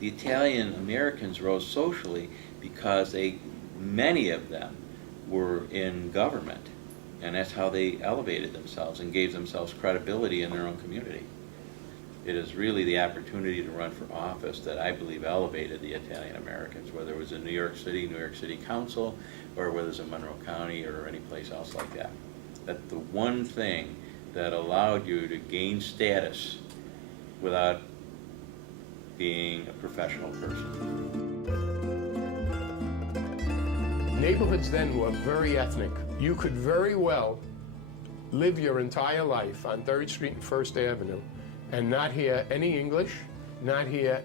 The Italian Americans rose socially because many of them were in government, and that's how they elevated themselves and gave themselves credibility in their own community. It is really the opportunity to run for office that I believe elevated the Italian Americans, whether it was in New York City Council, or whether it was in Monroe County or any place else like that. That's the one thing that allowed you to gain status without being a professional person. Neighborhoods then were very ethnic. You could very well live your entire life on 3rd Street and 1st Avenue and not hear any English, not hear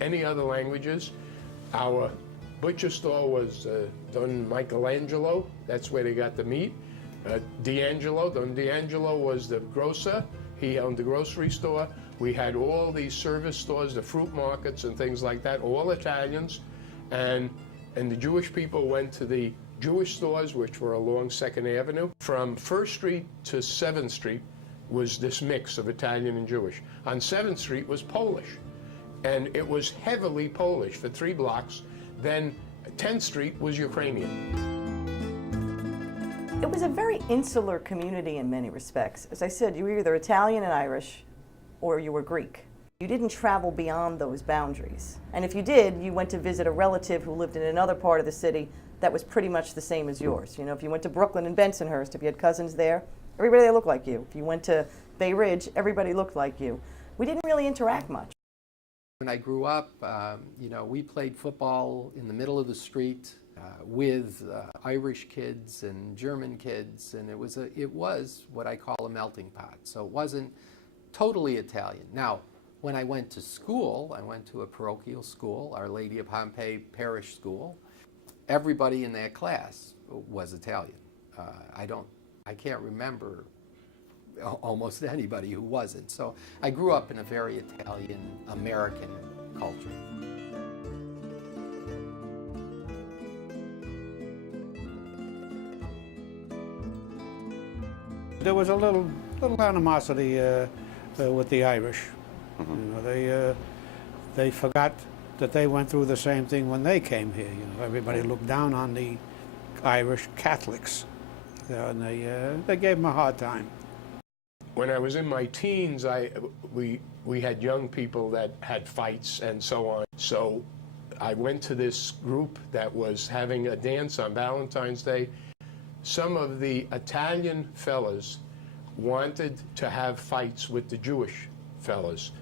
any other languages. Our butcher store was Don Michelangelo. That's where they got the meat. Don D'Angelo was the grocer. He owned the grocery store. We had all these service stores, the fruit markets and things like that, all Italians. And the Jewish people went to the Jewish stores, which were along 2nd Avenue. From 1st Street to 7th Street was this mix of Italian and Jewish. On 7th Street was Polish, and it was heavily Polish for 3 blocks. Then 10th Street was Ukrainian. It was a very insular community in many respects. As I said, you were either Italian and Irish, or you were Greek. You didn't travel beyond those boundaries. And if you did, you went to visit a relative who lived in another part of the city that was pretty much the same as yours. You know, if you went to Brooklyn and Bensonhurst, if you had cousins there, everybody there looked like you. If you went to Bay Ridge, everybody looked like you. We didn't really interact much. When I grew up, you know, we played football in the middle of the street with Irish kids and German kids, and it was what I call a melting pot. So it wasn't totally Italian. Now, when I went to school, I went to a parochial school, Our Lady of Pompeii Parish School. Everybody in that class was Italian. I can't remember almost anybody who wasn't. So I grew up in a very Italian-American culture. There was a little animosity with the Irish. You know, they forgot that they went through the same thing when they came here. You know, everybody looked down on the Irish Catholics, and they gave them a hard time. When I was in my teens, we had young people that had fights and so on. So I went to this group that was having a dance on Valentine's Day. Some of the Italian fellas wanted to have fights with the Jewish fellas,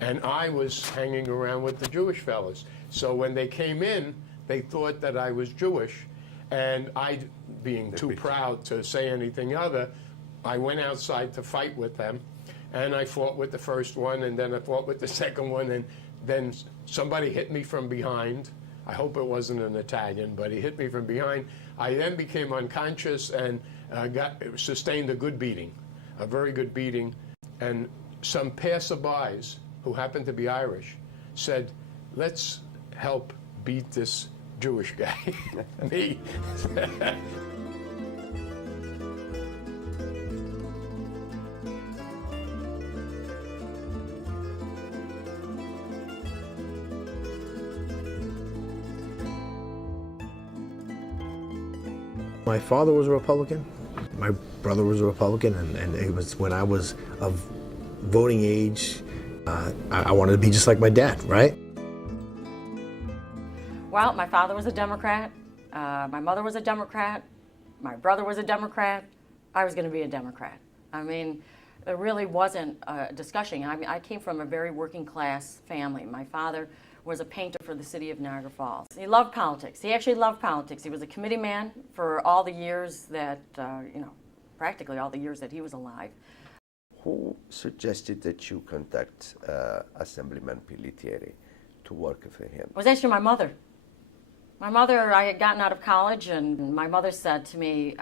and I was hanging around with the Jewish fellas. So when they came in, they thought that I was Jewish, and I, being too proud to say anything other, I went outside to fight with them, and I fought with the first one, and then I fought with the second one, and then somebody hit me from behind. I hope it wasn't an Italian, but he hit me from behind. I then became unconscious and sustained a good beating, a very good beating. And some passerbys who happened to be Irish said, "Let's help beat this Jewish guy." Me. My father was a Republican, my brother was a Republican, and it was when I was of voting age, I wanted to be just like my dad, right? Well, my father was a Democrat, my mother was a Democrat, my brother was a Democrat, I was going to be a Democrat. I mean, there really wasn't a discussion. I came from a very working class family. My father was a painter for the city of Niagara Falls. He loved politics. He actually loved politics. He was a committee man for all the years that, you know, practically all the years that he was alive. Who suggested that you contact Assemblyman Pelletieri to work for him? It was actually my mother. My mother, I had gotten out of college, and my mother said to me,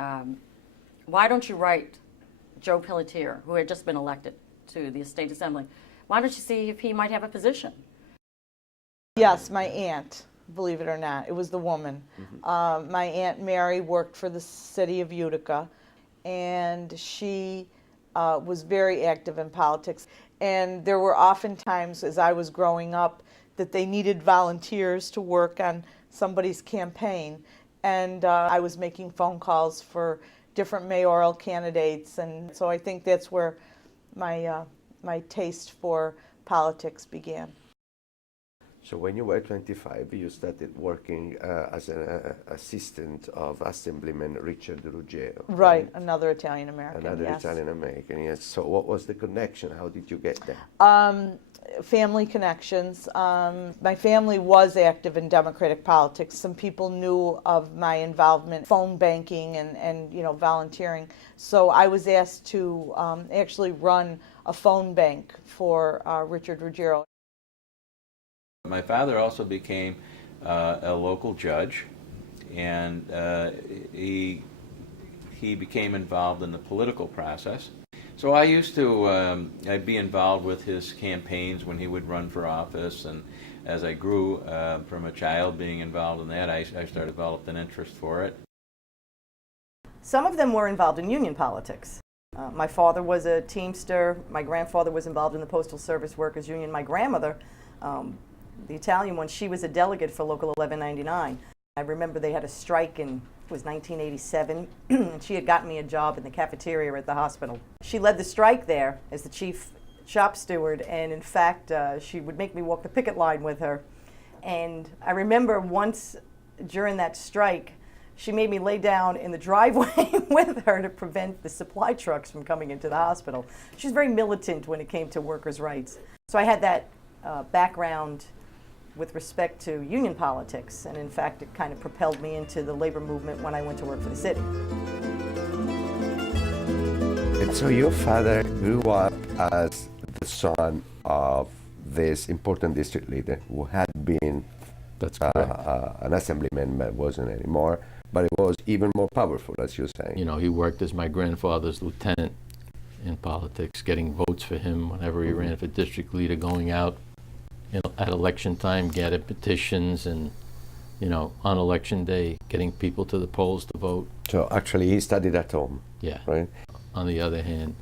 why don't you write Joe Pelletier, who had just been elected to the State Assembly, why don't you see if he might have a position? Yes, my aunt, believe it or not, it was the woman. My Aunt Mary worked for the city of Utica, and she was very active in politics. And there were often times as I was growing up that they needed volunteers to work on somebody's campaign. And I was making phone calls for different mayoral candidates. And so I think that's where my taste for politics began. So when you were 25, you started working as an assistant of Assemblyman Richard Ruggiero. Right, another Italian American. Another yes. Italian American, yes. So what was the connection? How did you get there? Family connections. My family was active in Democratic politics. Some people knew of my involvement, phone banking and volunteering. So I was asked to actually run a phone bank for Richard Ruggiero. My father also became a local judge, and he became involved in the political process. So I used to I'd be involved with his campaigns when he would run for office, and as I grew from a child being involved in that, I started developed an interest for it. Some of them were involved in union politics. My father was a Teamster. My grandfather was involved in the Postal Service Workers Union. My grandmother, the Italian one, she was a delegate for Local 1199. I remember they had a strike in, it was 1987, and she had gotten me a job in the cafeteria at the hospital. She led the strike there as the chief shop steward, and in fact, she would make me walk the picket line with her. And I remember once during that strike, she made me lay down in the driveway with her to prevent the supply trucks from coming into the hospital. She was very militant when it came to workers' rights. So I had that background with respect to union politics, and in fact it kind of propelled me into the labor movement when I went to work for the city. And so your father grew up as the son of this important district leader who had been That's correct. an assemblyman, but wasn't anymore, but it was even more powerful, as you're saying. You know, he worked as my grandfather's lieutenant in politics, getting votes for him whenever he ran for district leader, going out at election time, getting petitions, and, you know, on election day, getting people to the polls to vote. So actually he studied at home, Yeah. right? On the other hand,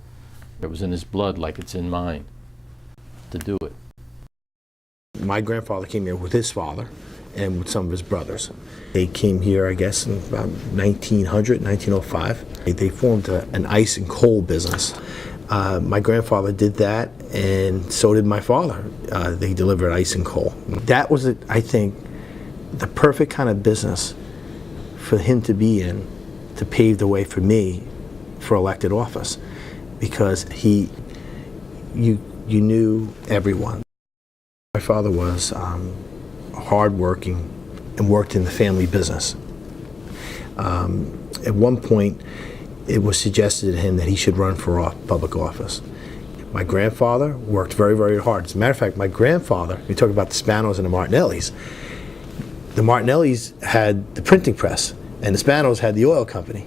it was in his blood like it's in mine to do it. My grandfather came here with his father and with some of his brothers. They came here, I guess, in about 1900, 1905. They formed an ice and coal business. My grandfather did that, and so did my father. They delivered ice and coal. That was, I think, the perfect kind of business for him to be in, to pave the way for me for elected office, because you knew everyone. My father was hardworking and worked in the family business. At one point, it was suggested to him that he should run for public office. My grandfather worked very, very hard. As a matter of fact, my grandfather, we talk about the Spanos and the Martinellis had the printing press, and the Spanos had the oil company.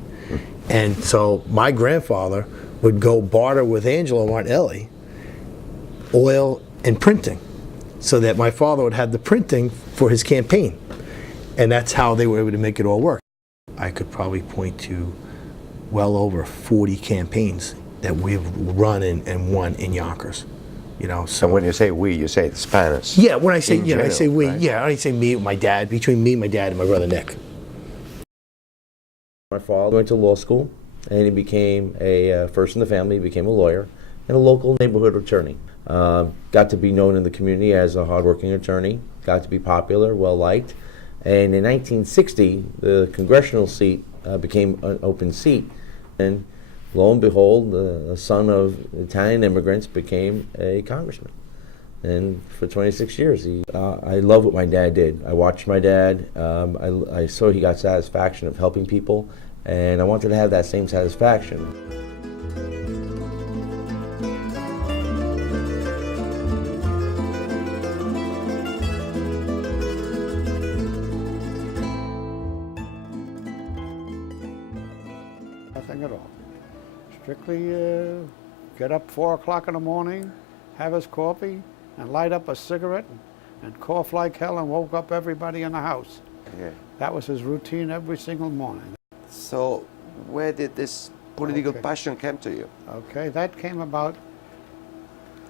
And so my grandfather would go barter with Angelo Martinelli oil and printing, so that my father would have the printing for his campaign. And that's how they were able to make it all work. I could probably point to well over 40 campaigns that we've run and won in Yonkers. You know, So when you say we, you say the Spanish. yeah, when I say, in yeah, I say general, we, right? yeah, I say me, my dad, between me, my dad, and my brother Nick. My father went to law school, and he became first in the family, he became a lawyer and a local neighborhood attorney. Got to be known in the community as a hardworking attorney, got to be popular, well-liked. And in 1960, the congressional seat became an open seat. And lo and behold, the son of Italian immigrants became a congressman. And for 26 years, I love what my dad did. I watched my dad. I saw he got satisfaction of helping people, and I wanted to have that same satisfaction. Nothing at all. Strictly get up 4 o'clock in the morning, have his coffee, and light up a cigarette, and cough like hell, and woke up everybody in the house. Yeah. That was his routine every single morning. So where did this political Okay. passion come to you? Okay, that came about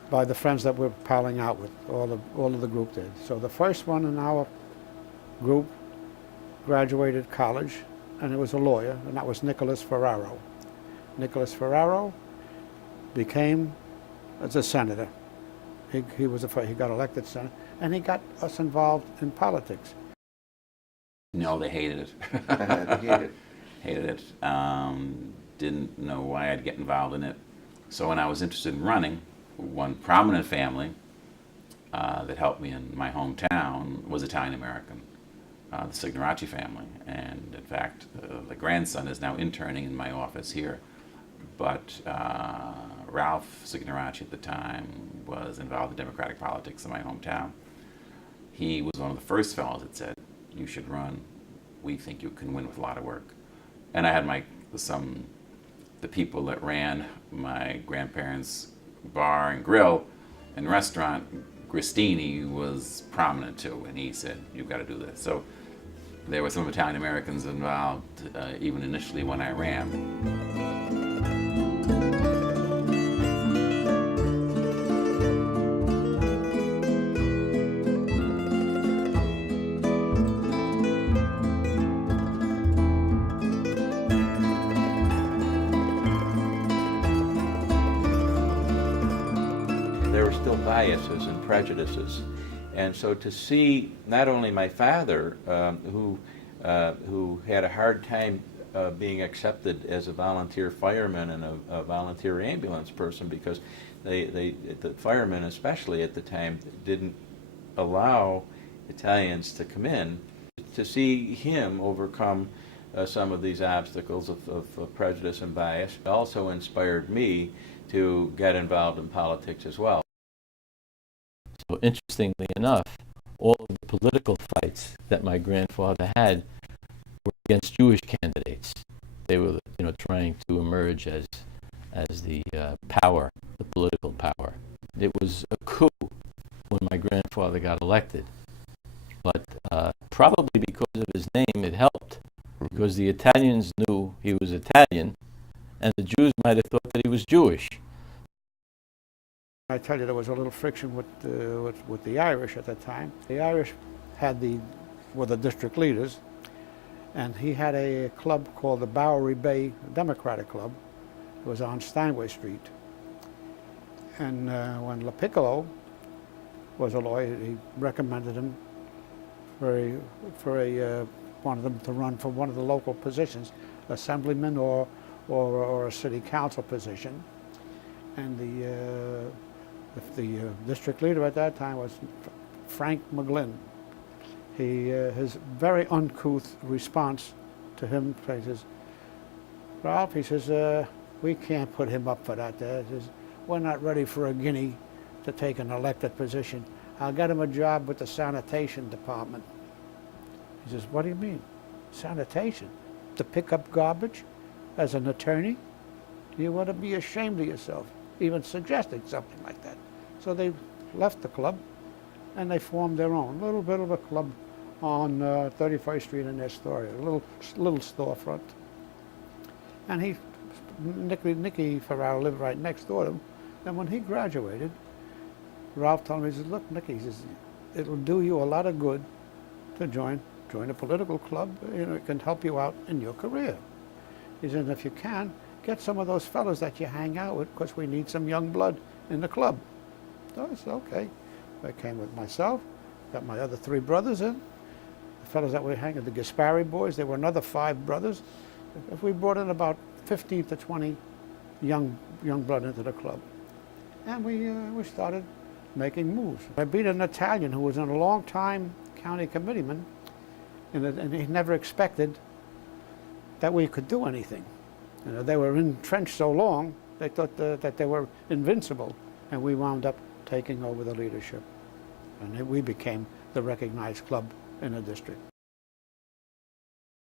by the friends that we're palling out with, all of the group did. So the first one in our group graduated college, and it was a lawyer, and that was Nicholas Ferraro. Nicholas Ferraro became as a senator. He got elected senator, and he got us involved in politics. No, they hated it. Hated it. Didn't know why I'd get involved in it. So when I was interested in running, one prominent family that helped me in my hometown was Italian American, the Signoracci family. And in fact, the grandson is now interning in my office here. But Ralph Signoracci at the time was involved in Democratic politics in my hometown. He was one of the first fellows that said, "You should run. We think you can win with a lot of work." And I had the people that ran my grandparents' bar and grill and restaurant, Gristini, was prominent too, and he said, "You've got to do this." So there were some Italian Americans involved, even initially when I ran. There were still biases and prejudices. And so to see not only my father, who had a hard time being accepted as a volunteer fireman and a volunteer ambulance person, because the firemen especially at the time didn't allow Italians to come in, to see him overcome some of these obstacles of prejudice and bias also inspired me to get involved in politics as well. So interestingly enough, all of the political fights that my grandfather had were against Jewish candidates. They were, trying to emerge as the power, the political power. It was a coup when my grandfather got elected, but probably because of his name, it helped, because the Italians knew he was Italian, and the Jews might have thought that he was Jewish. I tell you, there was a little friction with the Irish at that time. The Irish were the district leaders, and he had a club called the Bowery Bay Democratic Club. It was on Steinway Street. And when LaPiccolo was a lawyer, he recommended him wanted them to run for one of the local positions, assemblyman or a city council position. And the district leader at that time was Frank McGlynn. His very uncouth response to him, he says, "Ralph," he says, "we can't put him up for that. He says, we're not ready for a guinea to take an elected position. I'll get him a job with the sanitation department." He says, "What do you mean? Sanitation? To pick up garbage as an attorney? You ought to be ashamed of yourself, even suggesting something like that." So they left the club and they formed their own little bit of a club on 31st Street in Astoria, a little storefront. And Nicky Ferraro lived right next door to him. And when he graduated, Ralph told me, he says, "Look, Nicky," he says, "it'll do you a lot of good to join a political club. It can help you out in your career." He said, "If you can, get some of those fellows that you hang out with, because we need some young blood in the club." So I said, "Okay." I came with myself, got my other 3 brothers in. The fellows that were hanging, the Gaspari boys, there were another 5 brothers. If we brought in about 15 to 20 young blood into the club. And we started making moves. I beat an Italian who was in a long time county committeeman, and he never expected that we could do anything. They were entrenched so long, they thought that they were invincible, and we wound up taking over the leadership. And we became the recognized club in the district.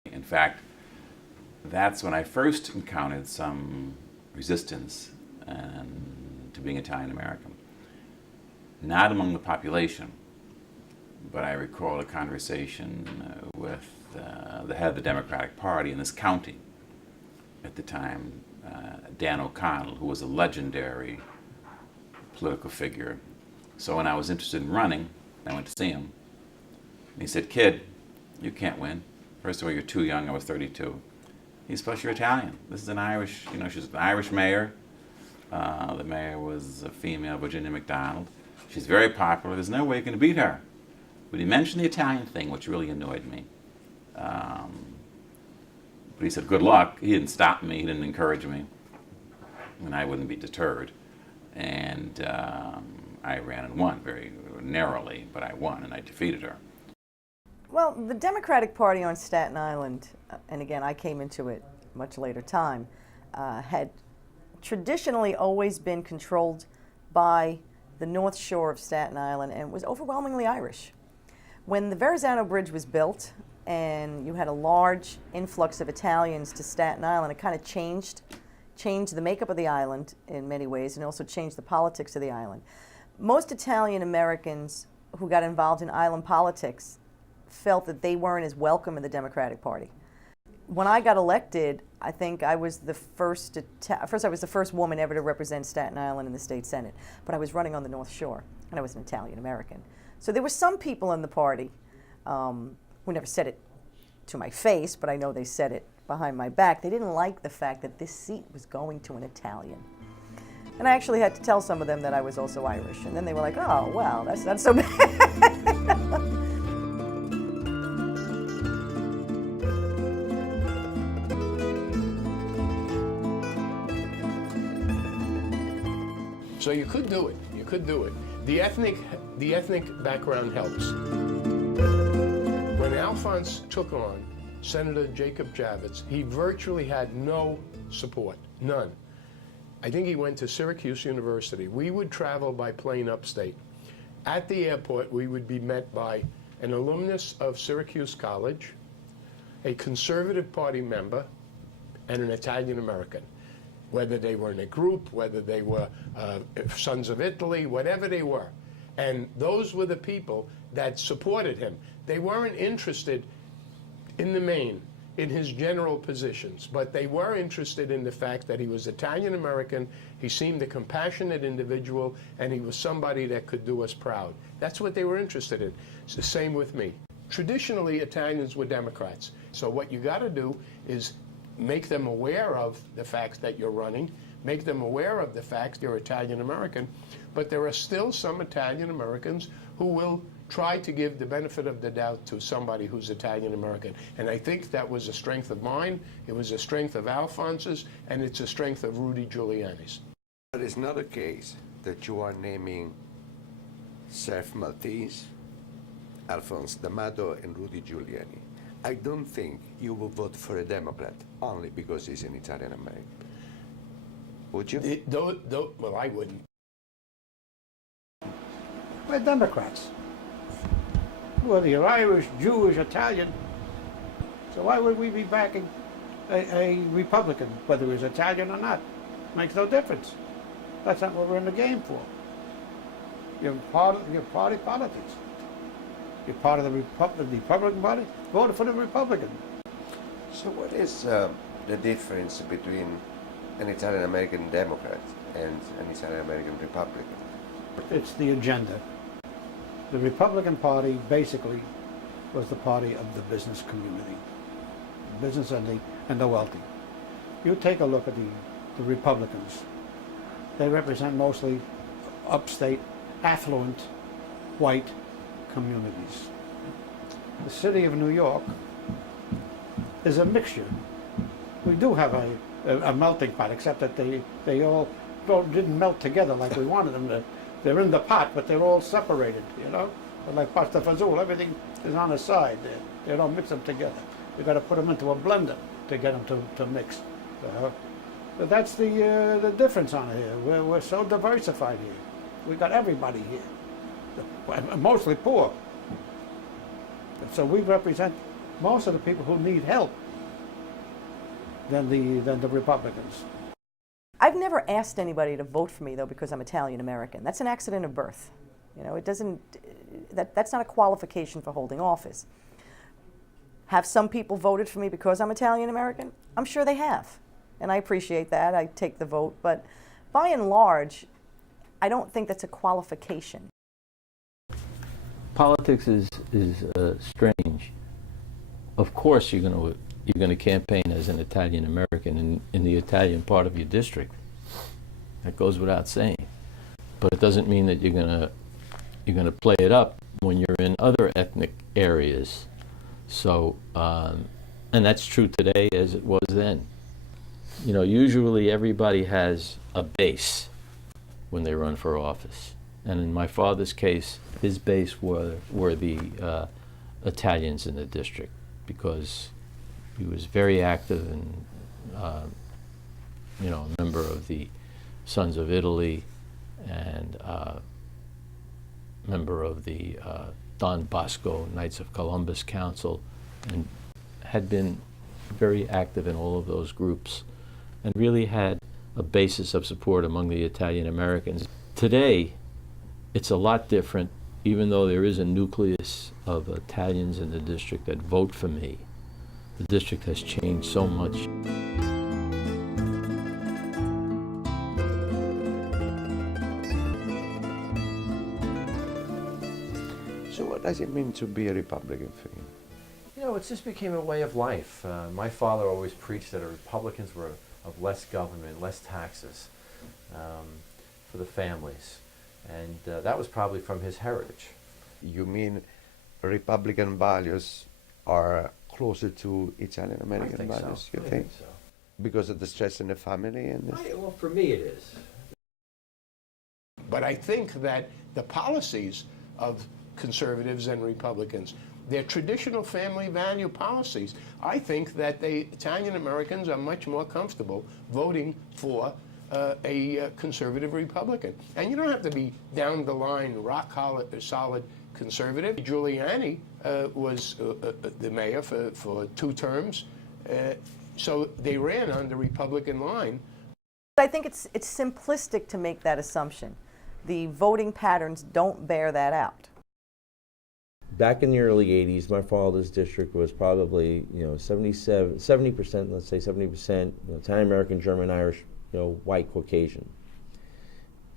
In fact, that's when I first encountered some resistance to being Italian American. Not among the population, but I recall a conversation with the head of the Democratic Party in this county at the time, Dan O'Connell, who was a legendary political figure. So when I was interested in running, I went to see him. And he said, "Kid, you can't win. First of all, you're too young." I was 32. He's, "Plus you're Italian. This is an Irish, she's an Irish mayor. The mayor was a female, Virginia McDonald. She's very popular. There's no way you're going to beat her." But he mentioned the Italian thing, which really annoyed me. But he said, "Good luck." He didn't stop me. He didn't encourage me. And I wouldn't be deterred. And I ran and won very narrowly, but I won and I defeated her. Well, the Democratic Party on Staten Island, and again, I came into it much later time, had traditionally always been controlled by the North Shore of Staten Island and was overwhelmingly Irish. When the Verrazano Bridge was built and you had a large influx of Italians to Staten Island, it kind of changed the makeup of the island in many ways and also changed the politics of the island. Most Italian Americans who got involved in island politics felt that they weren't as welcome in the Democratic Party. When I got elected, I think I was the first I was the first woman ever to represent Staten Island in the state Senate, but I was running on the North Shore, and I was an Italian American. So there were some people in the party who never said it to my face, but I know they said it behind my back. They didn't like the fact that this seat was going to an Italian. And I actually had to tell some of them that I was also Irish, and then they were like, "Oh, well, that's not so bad." So you could do it. You could do it. The ethnic background helps. When Alphonse took on Senator Jacob Javits, he virtually had no support, none. I think he went to Syracuse University. We would travel by plane upstate. At the airport, we would be met by an alumnus of Syracuse College, a Conservative Party member, and an Italian American. Whether they were in a group, whether they were Sons of Italy, whatever they were. And those were the people that supported him. They weren't interested in the main in his general positions, but they were interested in the fact that he was Italian American, he seemed a compassionate individual, and he was somebody that could do us proud. That's what they were interested in. It's the same with me. Traditionally, Italians were Democrats. So what you got to do is make them aware of the fact that you're running, make them aware of the fact you're Italian American, but there are still some Italian Americans who will try to give the benefit of the doubt to somebody who's Italian American. And I think that was a strength of mine, it was a strength of Alphonse's, and it's a strength of Rudy Giuliani's. But it's not a case that you are naming Serf Maltese, Alphonse D'Amato, and Rudy Giuliani. I don't think you will vote for a Democrat only because he's an Italian American. Would you? Well, I wouldn't. We're Democrats. Whether you're Irish, Jewish, Italian. So why would we be backing a Republican, whether he's Italian or not? Makes no difference. That's not what we're in the game for. You're part of your party politics. You're part of the Republican Party, vote for the Republican. So what is the difference between an Italian American Democrat and an Italian American Republican? It's the agenda. The Republican Party basically was the party of the business community, business and the wealthy. You take a look at the Republicans. They represent mostly upstate, affluent, white communities. The city of New York is a mixture. We do have a melting pot, except that they all didn't melt together like we wanted them to. They're in the pot, but they're all separated, you know? But like pasta fazool, everything is on the side. They don't mix them together. You've got to put them into a blender to get them to mix. But that's the difference on here. We're so diversified here. We've got everybody here, mostly poor. So we represent most of the people who need help than the Republicans. I've never asked anybody to vote for me, though, because I'm Italian American. That's an accident of birth. You know, it doesn't, that's not a qualification for holding office. Have some people voted for me because I'm Italian American? I'm sure they have. And I appreciate that. I take the vote. But by and large, I don't think that's a qualification. Politics is strange. Of course, you're going to campaign as an Italian American in the Italian part of your district. That goes without saying. But it doesn't mean that you're going to play it up when you're in other ethnic areas. So, and that's true today as it was then. You know, usually everybody has a base when they run for office. And in my father's case, his base were the Italians in the district, because he was very active and, you know, a member of the Sons of Italy and member of the Don Bosco Knights of Columbus Council, and had been very active in all of those groups and really had a basis of support among the Italian Americans. Today, it's a lot different, even though there is a nucleus of Italians in the district that vote for me. The district has changed so much. So what does it mean to be a Republican for you? You know, it just became a way of life. My father always preached that Republicans were of less government, less taxes for the families. And that was probably from his heritage. You mean Republican values are closer to Italian American values, you I think? so. Because of the stress in the family and this? Well, for me it is. But I think that the policies of conservatives and Republicans, their traditional family value policies, I think that Italian Americans are much more comfortable voting for a conservative Republican. And you don't have to be down the line, rock solid conservative. Giuliani was the mayor for 2 terms, so they ran on the Republican line. I think it's simplistic to make that assumption. The voting patterns don't bear that out. Back in the early 80s, my father's district was probably, 70%, let's say 70%, Italian American, German, Irish, white Caucasian.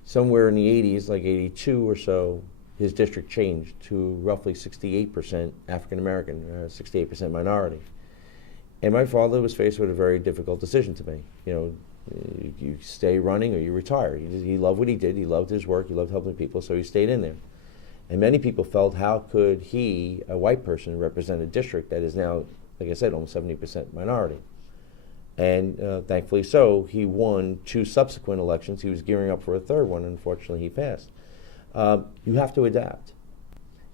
Somewhere in the 80s, like 82 or so, his district changed to roughly 68% African American, 68% minority. And my father was faced with a very difficult decision to make. You stay running or you retire. He loved what he did. He loved his work. He loved helping people, so he stayed in there. And many people felt, how could he, a white person, represent a district that is now, like I said, almost 70% minority? And thankfully so, he won 2 subsequent elections. He was gearing up for a 3rd one. Unfortunately, he passed. You have to adapt.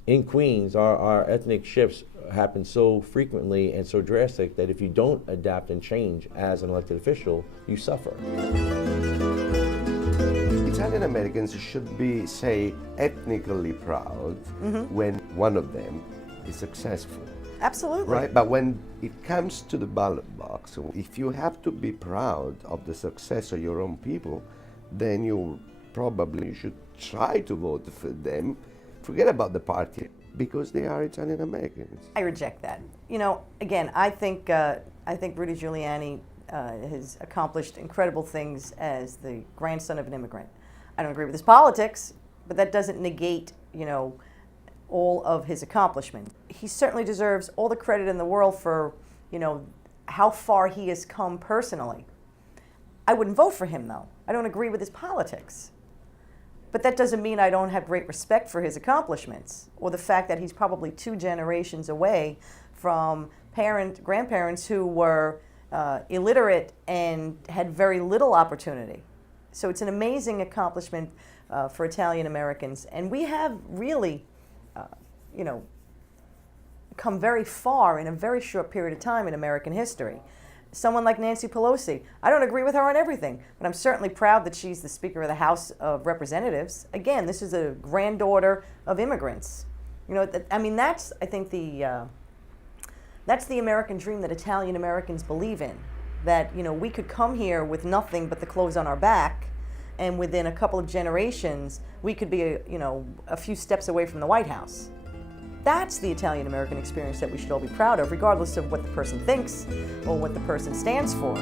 In Queens, our ethnic shifts happen so frequently and so drastic that if you don't adapt and change as an elected official, you suffer. Italian Americans should be, say, ethnically proud when one of them is successful. Absolutely. Right? But when it comes to the ballot box, if you have to be proud of the success of your own people, then you probably should try to vote for them. Forget about the party, because they are Italian Americans. I reject that. Again, I think Rudy Giuliani has accomplished incredible things as the grandson of an immigrant. I don't agree with his politics, but that doesn't negate, all of his accomplishments. He certainly deserves all the credit in the world for, how far he has come personally. I wouldn't vote for him, though. I don't agree with his politics. But that doesn't mean I don't have great respect for his accomplishments, or the fact that he's probably 2 generations away from grandparents who were illiterate and had very little opportunity. So it's an amazing accomplishment for Italian Americans. And we have really, come very far in a very short period of time in American history. Someone like Nancy Pelosi, I don't agree with her on everything, but I'm certainly proud that she's the Speaker of the House of Representatives. Again, this is a granddaughter of immigrants. That's, I think, that's the American dream that Italian Americans believe in. That, we could come here with nothing but the clothes on our back, and within a couple of generations, we could be, a few steps away from the White House. That's the Italian American experience that we should all be proud of, regardless of what the person thinks or what the person stands for.